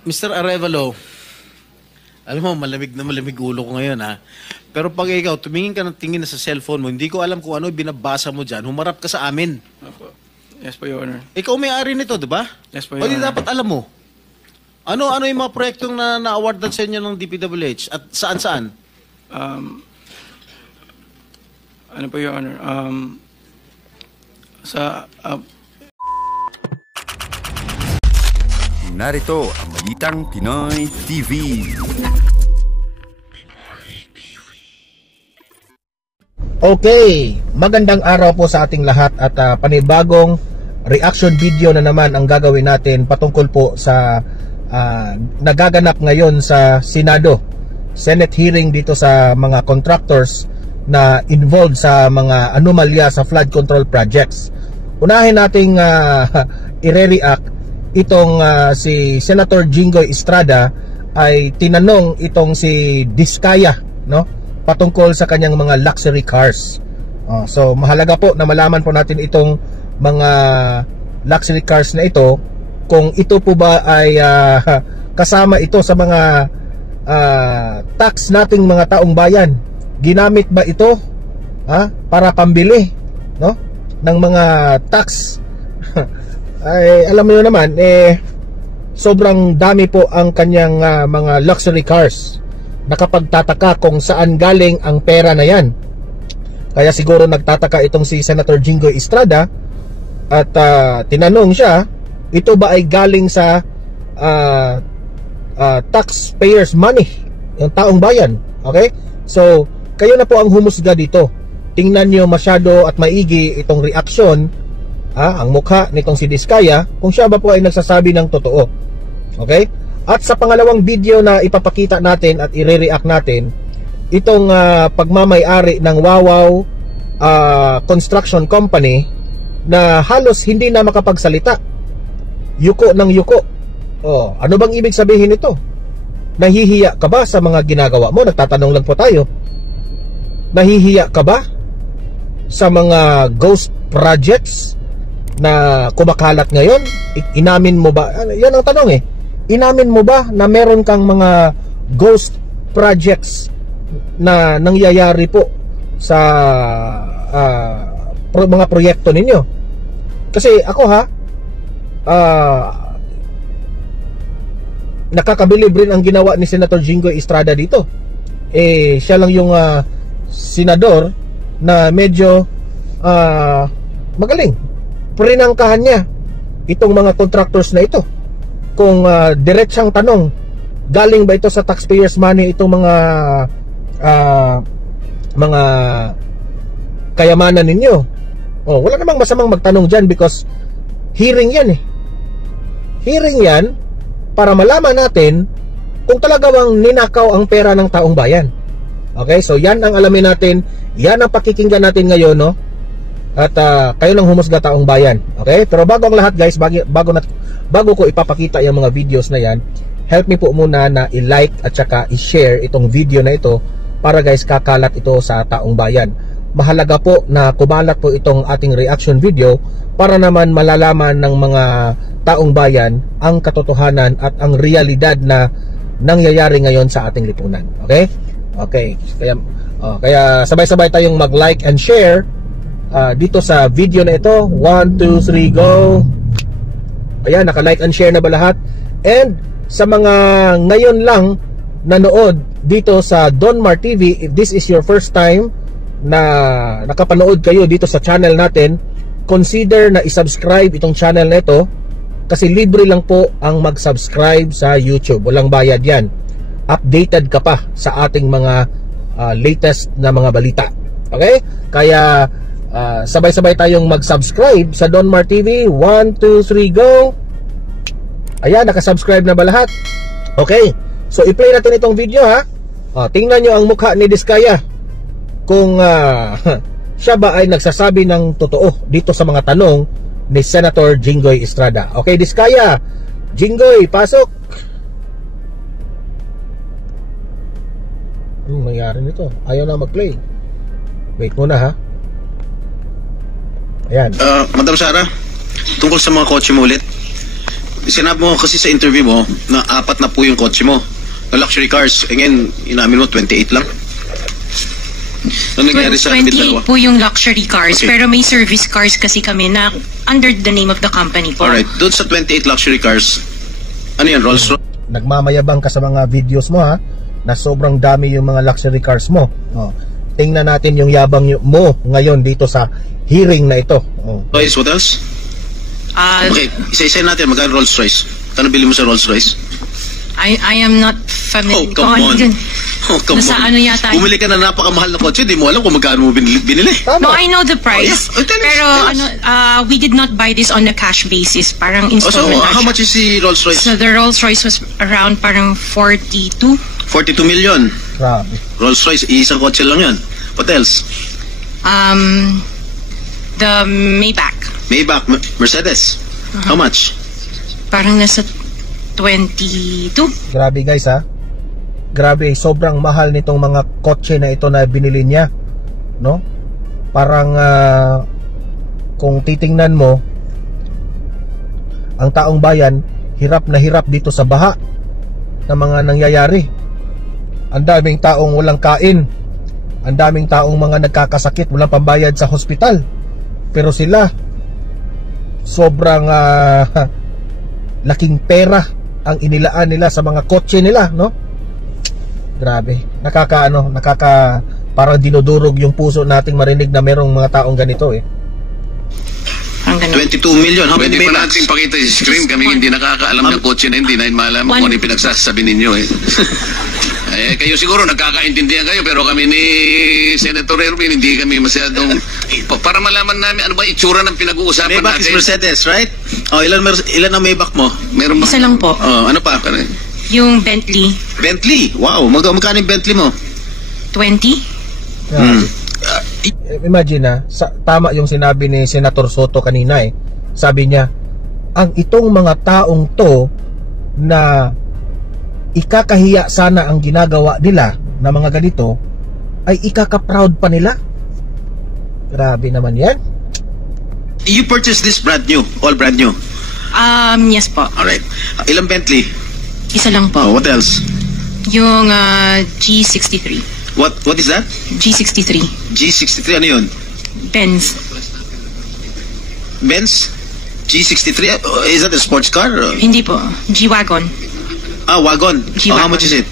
Mr. Arevalo, alam mo, malamig na malamig ulo ko ngayon ha. Pero pag ikaw, tumingin ka ng tingin na sa cellphone mo, hindi ko alam kung ano binabasa mo dyan, humarap ka sa amin. Opo. Yes po, Your Honor. Ikaw may-ari nito, di ba? Yes po, O Your di Honor. dapat alam mo. Ano yung mga proyektong na-awardan sa inyo ng DPWH? At saan-saan? Ano po, Your Honor? Narito ang Balitang Pinoy TV. Okay, magandang araw po sa ating lahat at panibagong reaction video na naman ang gagawin natin patungkol po sa nagaganap ngayon sa Senado. Senate hearing dito sa mga contractors na involved sa mga anomalya sa flood control projects. Unahin nating i-react itong si Senator Jinggoy Estrada ay tinanong itong si Diskaya, no? Patungkol sa kanyang mga luxury cars. So mahalaga po na malaman po natin itong mga luxury cars na ito, kung ito po ba ay kasama ito sa mga tax nating mga taong bayan. Ginamit ba ito para pambili, no, ng mga tax? Ay alam mo naman, sobrang dami po ang kanyang mga luxury cars. Nakapagtataka kung saan galing ang pera na yan. Kaya siguro nagtataka itong si Senator Jinggoy Estrada at tinanong siya, ito ba ay galing sa taxpayers money, yung taong bayan? Okay? So kayo na po ang humusga dito. Tingnan nyo masyado at maigi itong reaksyon, ang mukha nitong si Diskaya, kung siya ba po ay nagsasabi ng totoo. Okay? At sa pangalawang video na ipapakita natin at i-react natin, itong pagmamay-ari ng Wawaw Construction Company na halos hindi na makapagsalita. Yuko ng yuko. Ano bang ibig sabihin nito? Nahihiya ka ba sa mga ginagawa mo? Nagtatanong lang po tayo. Nahihiya ka ba sa mga ghost projects na kumakalat ngayon? Inamin mo ba? Yan ang tanong Inamin mo ba na meron kang mga ghost projects na nangyayari po sa mga proyekto ninyo? Kasi ako nakakabilib rin ang ginawa ni Senator Jinggoy Estrada dito. Siya lang yung senador na medyo magaling. Prinangkahan niya itong mga contractors na ito. Kung diretsang tanong, galing ba ito sa taxpayers money itong mga kayamanan ninyo? Wala namang masamang magtanong dyan because hearing yan Hearing yan para malaman natin kung talaga bang ninakaw ang pera ng taong bayan. Okay, so yan ang alamin natin, yan ang pakikinggan natin ngayon, no? At kayo lang humusga, taong bayan. Okay? Pero bago ang lahat guys, bago ko ipapakita yung mga videos na yan, help me po muna na i-like at saka i-share itong video na ito para guys kakalat ito sa taong bayan. Mahalaga po na kumalat po itong ating reaction video para naman malalaman ng mga taong bayan ang katotohanan at ang realidad na nangyayari ngayon sa ating lipunan. Okay? Okay. Kaya sabay-sabay tayong mag-like and share dito sa video na ito. 1, 2, 3, go. Ayan, naka-like and share na ba lahat? And sa mga ngayon lang nanood dito sa Donmar TV, if this is your first time na nakapanood kayo dito sa channel natin, consider na i-subscribe itong channel na ito kasi libre lang po ang mag-subscribe sa YouTube. Walang bayad yan. Updated ka pa sa ating mga latest na mga balita. Okay? Kaya sabay-sabay tayong mag-subscribe sa Donmar TV. 1, 2, 3, go. Ayan, nakasubscribe na ba lahat? Okay, so i-play natin itong video tingnan nyo ang mukha ni Diskaya kung siya ba ay nagsasabi ng totoo dito sa mga tanong ni Senator Jinggoy Estrada. Okay, Diskaya, Jinggoy, pasok. Anong nangyari nito? Ayaw na mag-play. Wait muna Ayan. Madam Sara, tungkol sa mga kotse mo ulit. Sinabi mo kasi sa interview mo na 4 na po yung kotse mo. Na luxury cars. E ngayon, inamin mo 28 lang. Ano nangyari sa ating 28 po yung luxury cars, Okay. pero may service cars kasi kami na under the name of the company po. Alright, doon sa 28 luxury cars, ano yan, Rolls Royce? Nagmamayabang ka sa mga videos mo ha, na sobrang dami yung mga luxury cars mo. Tingnan natin yung yabang mo ngayon dito sa hearing na ito. What else? Okay, isa-isa natin, magkano Rolls Royce? Kano bili mo sa Rolls Royce? I am not familiar. Oh, come on. Come Nasa on. ano yata. Bumili ka na napakamahal na kotse, di mo alam kung magkano mo binili. Tama. No, I know the price. Oh, yeah. Tell us, Pero tell us. we did not buy this on a cash basis. Parang Oh, so, installment. how much is the Rolls Royce? So the Rolls Royce was around parang 42. 42 million. Grabe. Rolls Royce, isang kotse lang yan. What else? The Maybach. Maybach, Mercedes. How much? Parang nasa 22. Grabe guys ha. Grabe, sobrang mahal nitong mga kotse na ito na binili niya, no? Parang kung titingnan mo, ang taong bayan hirap na hirap dito sa baha na mga nangyayari. Ang daming taong walang kain. Ang daming taong mga nagkakasakit, walang pambayad sa hospital. Pero sila sobrang laking pera ang inilaan nila sa mga kotse nila, no? Grabe. Parang dinudurog yung puso nating marinig na merong mga taong ganito eh. Parang ganun. 22 million. How many Pwede pa Maybachs? natin pakita yung screen. Kami hindi nakakaalam ng kotse na hindi na malaman kung ano yung pinagsasabi ninyo eh. Kayo siguro nagkakaintindihan kayo pero kami ni Senator Erwin hindi kami masyadong para malaman namin ano ba itsura ng pinag-uusapan Maybach is natin. Mercedes, right? Oh, ilan ang Maybach mo? Meron ba? Isa lang po. Oh, ano pa? Yung Bentley, Bentley. Wow, magkano yung Bentley mo? 20. Imagine tama yung sinabi ni Senator Soto kanina eh. Sabi niya, ang itong mga taong to na ikakahiya sana ang ginagawa nila na mga ganito ay ikaka-proud pa nila. Grabe naman yan. You purchased this brand new, all brand new. Yes po. Alright. Ilang Bentley? Isa lang Oh, po. what else? Yung G63. What is that? G63. G63, ano yun? Benz. Benz? G63? Is that a sports car? Hindi po. G-Wagon. Wagon. G-Wagon. How much is it?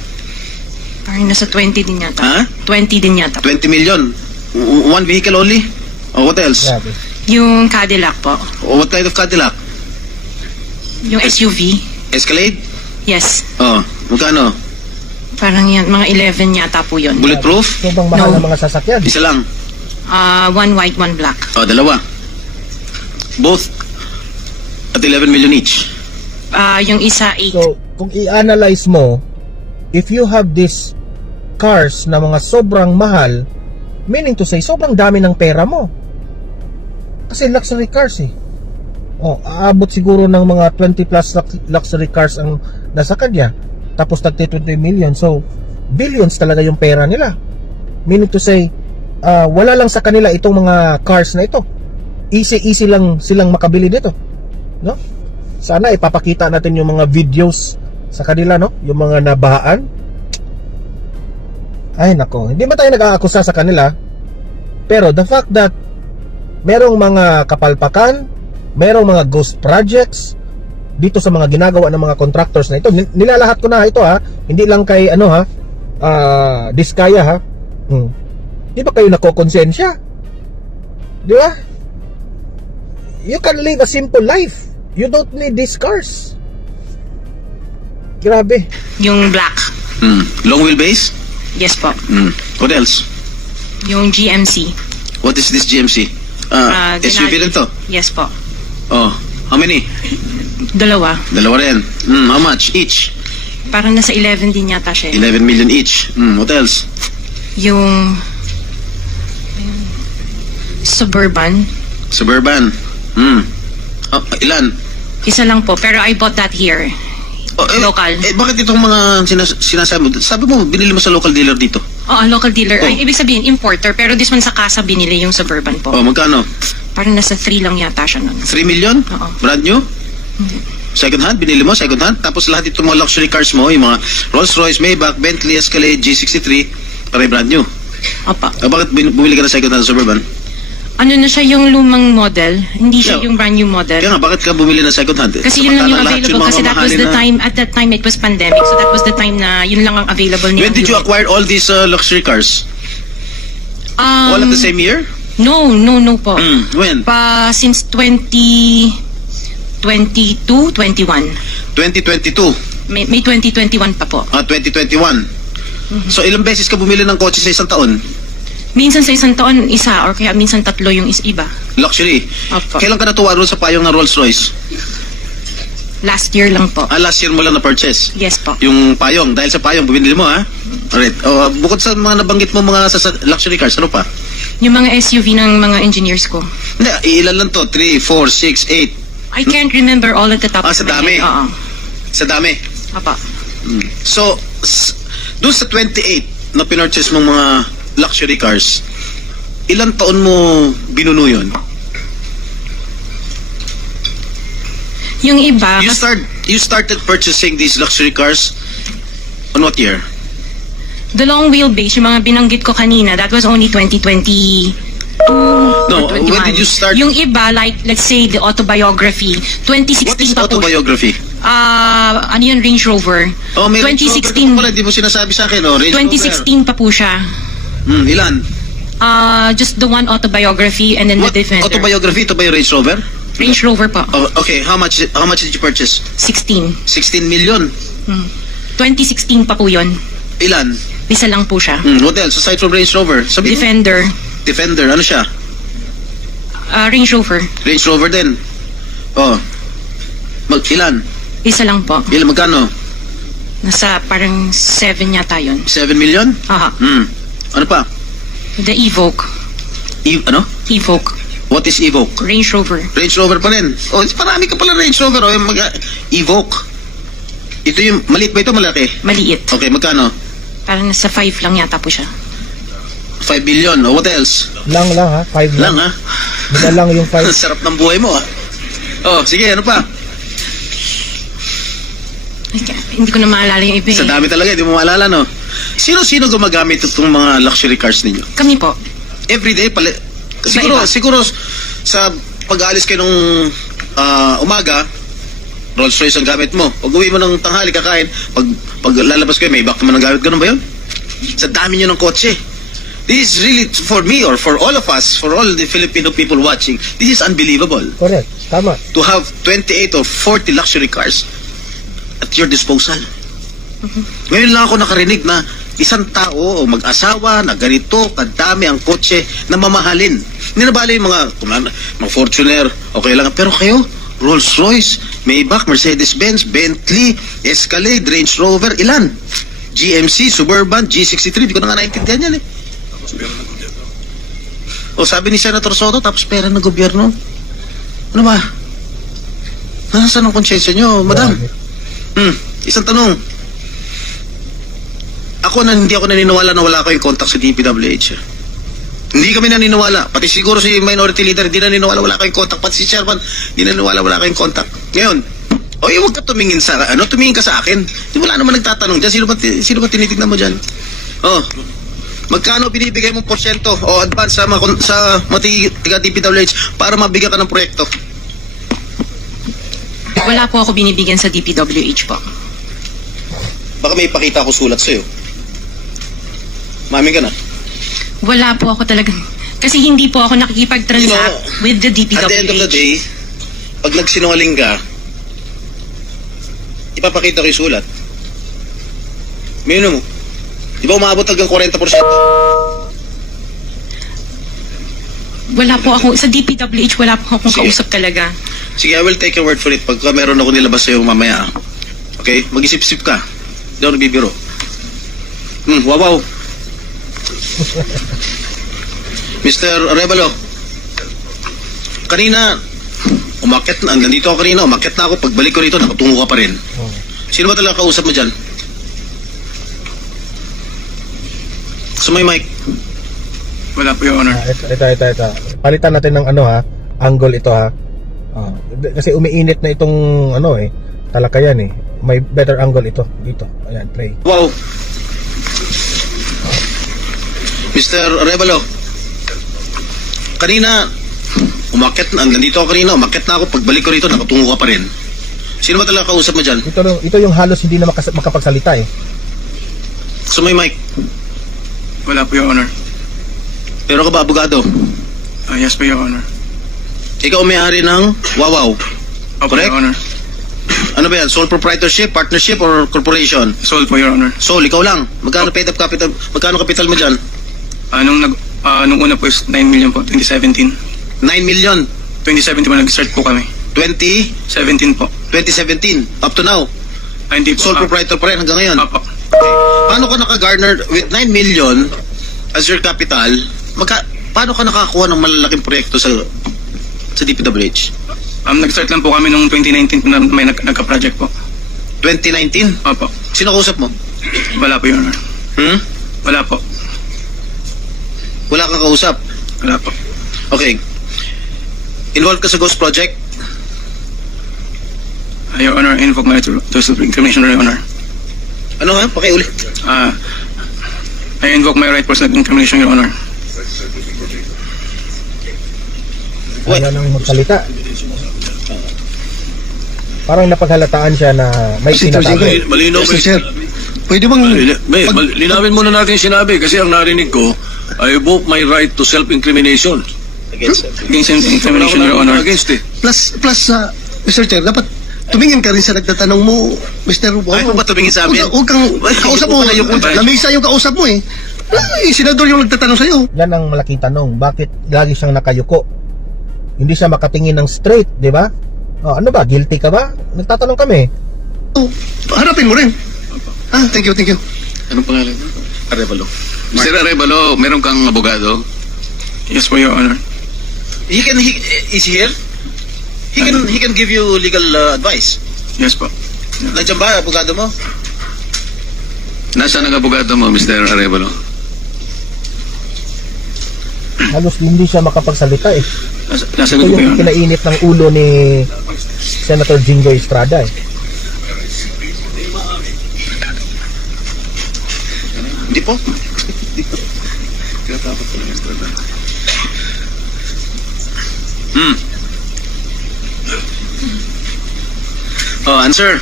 Parang nasa 20 din yata. Ha? 20 din yata. 20 million. One vehicle only? Oh, what else? Grabe. Yung Cadillac po. What kind of Cadillac? Yung SUV. Escalade? Yes. Oh, magkano? Parang yan. Mga 11 yata po yun. Bulletproof? Sobrang mahal No. ng mga sasakyan. Isa lang. One white, one black. Oh, dalawa. Both at 11 million each. Yung isa 8. So, kung i-analyze mo, if you have these cars na mga sobrang mahal, meaning to say, sobrang dami ng pera mo. Kasi luxury cars eh. Aabot siguro ng mga 20 plus luxury cars ang nasa kanya. Tapos tagti 20 million. So, billions talaga yung pera nila. Meaning to say, wala lang sa kanila itong mga cars na ito. Easy lang silang makabili dito. No? Sana ipapakita natin yung mga videos sa kanila, no? Yung mga nabahaan. Ay nako, hindi man tayo nag-aakusa sa kanila. Pero the fact that merong mga kapalpakan, merong mga ghost projects dito sa mga ginagawa ng mga contractors na ito. Nilalahat ko na ito ha. Hindi lang kay Diskaya ha. Di ba kayo nakokonsensya? Di ba? You can live a simple life. You don't need these cars. Grabe. Yung black. Long wheelbase? Yes po. What else? Yung GMC. What is this GMC? SUV rin to? Yes po. Oh, how many? Dalawa. Dalawa rin. How much each? Parang nasa 11 din yata siya. 11 million each. What else? Yung Suburban. Suburban. Ilan? Isa lang po. Pero I bought that here. Local. Bakit itong mga sinasabi mo? Sabi mo, binili mo sa local dealer dito. Local dealer. Oh. Ay, ibig sabihin, importer. Pero this one sa casa binili yung Suburban po. Oh, magkano? Parang nasa 3 lang yata siya nun. 3 million? Oo. Brand new? Second hand? Binili mo? Second hand? Tapos lahat itong mga luxury cars mo, yung mga Rolls-Royce, Maybach, Bentley, Escalade, G63, pare brand new. Opo. Bakit bumili ka na second hand Suburban? Ano na siya yung lumang model, hindi siya yung brand new model. Kaya nga, bakit ka bumili ng second hand? Kasi yun lang yung available kasi that was the time, at that time it was pandemic, so that was the time na yun lang ang available niya. When did you acquire all these luxury cars? All at the same year? No po. When? Since 2022, 21. 2022. May 2021 pa po. 2021. So ilang beses ka bumili ng kotse sa isang taon? Minsan sa isang taon, isa, or kaya minsan tatlo yung iba. Luxury. Opo. Kailan ka natuwa doon sa payong na Rolls-Royce? Last year lang po. Last year mo lang na-purchase? Yes po. Yung payong, dahil sa payong, bumili mo, ha? Alright. Bukod sa mga nabanggit mo mga sa luxury cars, ano pa? Yung mga SUV ng mga engineers ko. Hindi, ilan lang to? 3, 4, 6, 8. I can't remember all at the top Sa of my dami? head. Oo. Sa dami? Apa. So, doon sa 28 na pinurchase mong mga luxury cars, ilang taon mo binuno yun? Yung iba, You started purchasing these luxury cars on what year? the long wheelbase, yung mga binanggit ko kanina, that was only 2020. No, when did you start? Yung iba, like, let's say, the autobiography, 2016 What is pa po. autobiography? Ano yun, Range Rover? Oh, may 2016, Wala, di mo sinasabi sa akin, Range 2016 pa po siya. Rover. Ilan? Just the one autobiography and then What the Defender. autobiography? Ito ba yung Range Rover? Range Rover po. Okay, how much did you purchase? 16. 16 million. 2016 pa po yun. Ilan? Isa lang po siya. What else? Aside from Range Rover? Sabi mo? Defender. Ano siya? Range Rover. Range Rover din. Ilan? Isa lang po. Ilan, magkano? Nasa parang 7 yata yun. 7 million? Aha. Ano pa? The Evoque. Ano? Evoque. What is Evoque? Range Rover. Range Rover pa rin. Marami ka pala Range Rover. Yung Evoque. Ito yung, maliit ba ito, malaki? Maliit. Okay, magkano? Parang nasa 5 lang yata po siya. 5 billion. What else? Lang ha? 5 Lang ha? Bila lang yung 5. Sarap ng buhay mo sige, ano pa? Hindi ko na maalala yung iba. Sa dami talaga, hindi mo maalala, no? Sino gumagamit itong mga luxury cars ninyo? Kami po. Everyday, siguro sa pag-aalis kayo nung umaga, Rolls-Royce ang gamit mo. Pag uwi mo ng tanghali, kakain, pag lalabas kayo, may back naman ang gamit. Ganun ba yun? Sa dami nyo ng kotse. This is really, for me or for all of us, for all the Filipino people watching, this is unbelievable. Correct. Tama. To have 28 or 40 luxury cars at your disposal. Ngayon lang ako nakarinig na isang tao o mag-asawa na ganito, kadami ang kotse na mamahalin. Hindi na bala yung mga Fortuner, okay lang. Pero kayo, Rolls-Royce, Maybach, Mercedes-Benz, Bentley, Escalade, Range Rover, ilan? GMC, Suburban, G63, di ko na nga naintindihan yan sabi ni Senator Soto, tapos pera ng gobyerno. Ano ba? Nasaan ang konsensya nyo, madam? Isang tanong. Hindi ako naniniwala na wala kayong contact sa DPWH. Hindi kami naniniwala. Pati siguro si Minority Leader, hindi naniniwala wala kayong contact. Pati si Chairman, hindi naniniwala wala kayong contact. Ngayon, huwag ka tumingin sa, tumingin ka sa akin. Wala naman nagtatanong dyan. Sino ba tinitignan mo dyan? Magkano binibigay mong porsyento o advance sa tiga DPWH para mabigyan ka ng proyekto? Wala po ako binibigyan sa DPWH po. Baka may ipakita ako sulat sa'yo. Mami ka na. Wala po ako talagang... Kasi hindi po ako nakikipag-transact with the DPWH. At the end of the day, pag nagsinungaling ka, ipapakita ko yung sulat. Mino mo. Di ba umabot hanggang 40%? Wala po ako, sa DPWH wala po akong kausap talaga. Sige, I will take your word for it pagka meron ako nilabas sa'yo mamaya. Okay? Mag-isip-isip ka. Hindi ako nabibiro. Wawaw. Mr. Arevalo, kanina, nandito ako kanina, umakyat na ako, pagbalik ko rito, nakatungo ka pa rin. Sino ba talaga kausap mo dyan? So may mic. Wala po, Your Honor. Ito. Palitan natin ng angle ito ha. Kasi umiinit na itong ano eh, talakayan eh. May better angle ito dito. Ayan, play. Wow. Mr. Arevalo, kanina, nandito ako kanina, umakyat na ako, pagbalik ko rito, nakatungo ka pa rin. Sino ba talaga kausap mo dyan? Ito yung halos hindi na makapagsalita eh. So may mic. Wala po, Your Honor. Pero ka ba abogado? Yes po, Your Honor. Ikaw ang may-ari ng Wawaw. Opo, Correct? Your Honor. Ano ba yan? Sole proprietorship, partnership, or corporation? Sold po, Your Honor. Sole, ikaw lang. Magkano paid up capital? Magkano capital mo dyan? Nung una po is 9 million po, 2017. 9 million. 2017 po nag-start po kami. 17 po. 2017. Up to now. Hindi po. Sole proprietor pa rin hanggang ngayon. Opo. Paano ka naka-garner with 9 million as your capital? Paano ka nakakuha ng malalaking proyekto sa DPWH? Nag-start lang po kami nung 2019 na may nagka-project po. 2019? Opo. Sino kausap mo? Wala po, Your Honor. Wala po. Wala kang kausap? Wala po. Okay. Involved ka sa Ghost Project? Your Honor, invoke my right to self-incrimination, Your Honor. Ano nga? Pakiulit. I invoke my right for self-incrimination, Your Honor. Wala nang magsalita. Parang napaghalataan siya na may tinatago. Malinaw ba? Sir, pwede bang... linawin muna natin yung sinabi kasi ang narinig ko, I invoke my right to self-incrimination. Against Self-incrimination, Your Honor. Plus, Mr. Chair, dapat tumingin ka rin sa nagtatanong mo, Mr. Rubo. Ay, ba tumingin sa amin? Huwag kang kausap mo. Lamisa yung kausap mo eh. Senador yung nagtatanong sa'yo. Yan ang malaking tanong. Bakit lagi siyang nakayuko? Hindi siya makatingin ng straight, di ba? Ano ba? Guilty ka ba? Nagtatanong kami. Harapin mo rin. Thank you. Anong pangalan? Arevalo. Mr. Arevalo, meron kang abogado? Yes po, Your Honor. Is he here? He can give you legal advice. Yes po. Nandiyan ba, abogado mo? Nasaan ang abogado mo, Mr. Arevalo? Halos hindi siya makapagsalita eh. Nasa Ito ko, Your yung Honor. kinainit ng ulo ni Senator Jinggoy Estrada eh. Hindi po. Answer.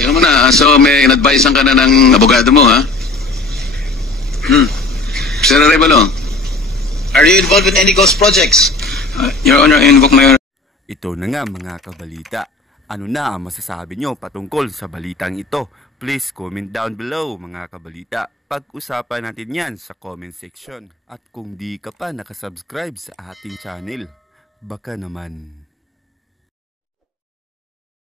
Tingnan mo na, so may in-advisean ka na ng abogado mo, ha? Mr. Arevalo, Are you involved in any ghost projects? Your Honor, I invoke my... Ito na nga mga kabalita. Ano na ang masasabi nyo patungkol sa balitang ito? Please comment down below mga kabalita. Pag-usapan natin yan sa comment section. At kung di ka pa nakasubscribe sa ating channel, baka naman